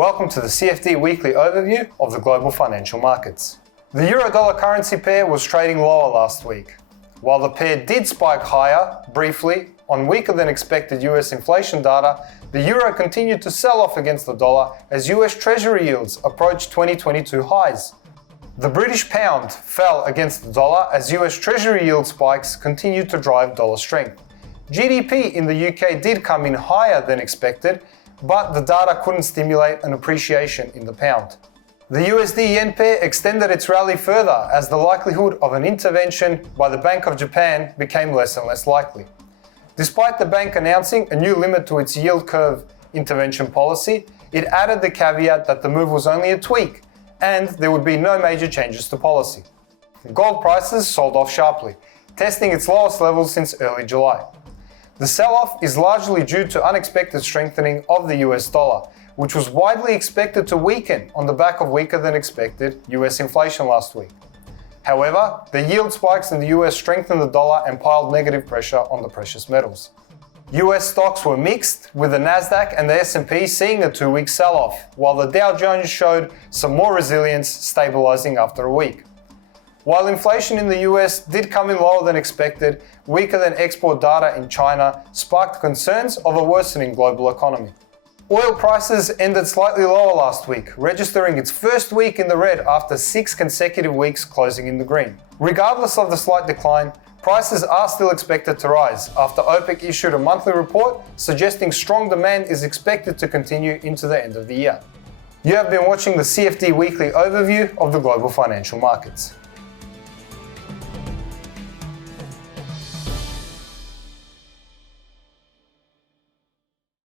Welcome to the CFD Weekly Overview of the global financial markets. The euro-dollar currency pair was trading lower last week. While the pair did spike higher, briefly, on weaker than expected US inflation data, the euro continued to sell off against the dollar as US Treasury yields approached 2022 highs. The British pound fell against the dollar as US Treasury yield spikes continued to drive dollar strength. GDP in the UK did come in higher than expected, but the data couldn't stimulate an appreciation in the pound. The USD-yen pair extended its rally further as the likelihood of an intervention by the Bank of Japan became less and less likely. Despite the bank announcing a new limit to its yield curve intervention policy, it added the caveat that the move was only a tweak and there would be no major changes to policy. Gold prices sold off sharply, testing its lowest levels since early July. The sell-off is largely due to unexpected strengthening of the US dollar, which was widely expected to weaken on the back of weaker than expected US inflation last week. However, the yield spikes in the US strengthened the dollar and piled negative pressure on the precious metals. US stocks were mixed, with the Nasdaq and the S&P seeing a 2-week sell-off, while the Dow Jones showed some more resilience, stabilizing after a week. While inflation in the US did come in lower than expected, weaker than export data in China sparked concerns of a worsening global economy. Oil prices ended slightly lower last week, registering its first week in the red after 6 consecutive weeks closing in the green. Regardless of the slight decline, prices are still expected to rise after OPEC issued a monthly report suggesting strong demand is expected to continue into the end of the year. You have been watching the CFD Weekly Overview of the global financial markets.